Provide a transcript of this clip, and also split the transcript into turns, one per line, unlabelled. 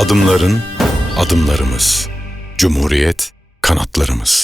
Adımların adımlarımız. Cumhuriyet kanatlarımız.